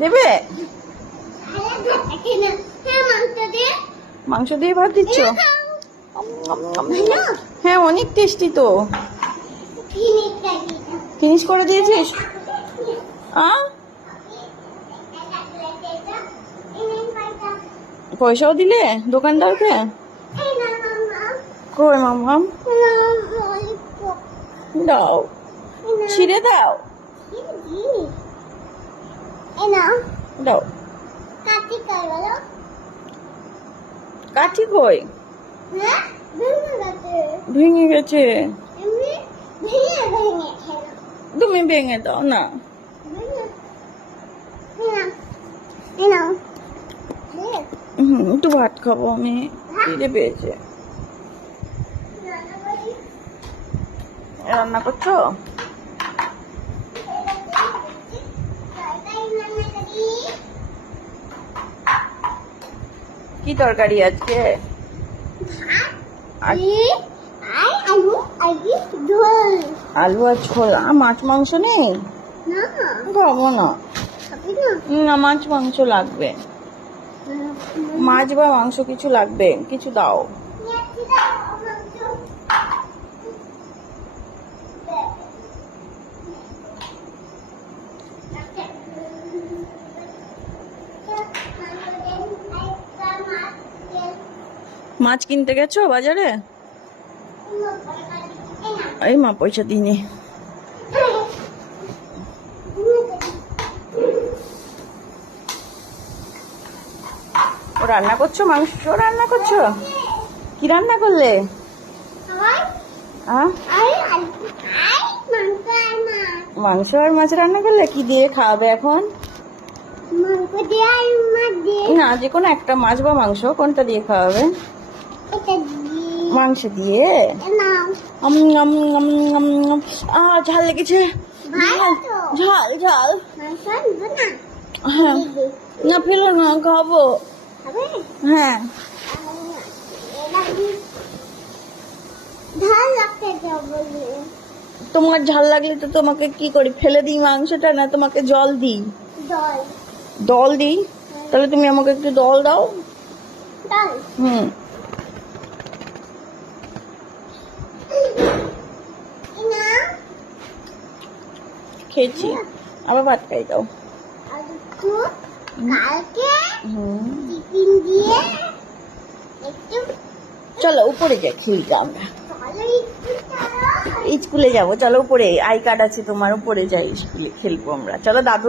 দেবে? মাংস দিয়ে ভাত দিচ্ছ? হ্যাঁ, অনেক টেস্টি তো। ফিনিশ করে দিয়েছিস? পয়সাও দিলে দোকানদারকে? কই মামাম, দাও, ছিঁড়ে দাও, দাও। কাঠি কই? ভেঙে গেছে। তুমি ভেঙে দাও না। একটু ভাত খাবো আমি, খিদে পেয়েছে। রান্না করছো? কি তরকারি আজকে? আলু আর ছোলা। মাছ মাংস নেই? খাবো না। না, মাছ মাংস লাগবে। মাছ বা মাংস কিছু লাগবে, কিছু দাও। মাছ কিনতে গেছো বাজারে? এই মা পয়সা দিইনি। ও রান্না করছো? মাংস রান্না করছো? কি রান্না করলে? মাংস আর মাছ রান্না করলে? কি দিয়ে খাওয়াবে এখন? না, যে কোনো একটা, মাছ বা মাংস, কোনটা দিয়ে খাওয়াবে? মাংস দিয়ে। ঝাল লেগেছে। ঝাল ঝাল। হ্যাঁ, না ফেলো না, খাবো। হ্যাঁ, তোমার ঝাল লাগলে তো তোমাকে কি করি, ফেলে দিই মাংসটা, না তোমাকে জল দিই? দল দিই? তাহলে তুমি আমাকে একটু দল দাও। খেয়েছি, আবার ভাত খাই দাও। চলো উপরে যাই, খেলবো আমরা। স্কুলে যাবো, চলো উপরে। আই কার্ড আছে তোমার, উপরে যাই, স্কুলে খেলবো আমরা। চলো, দাদু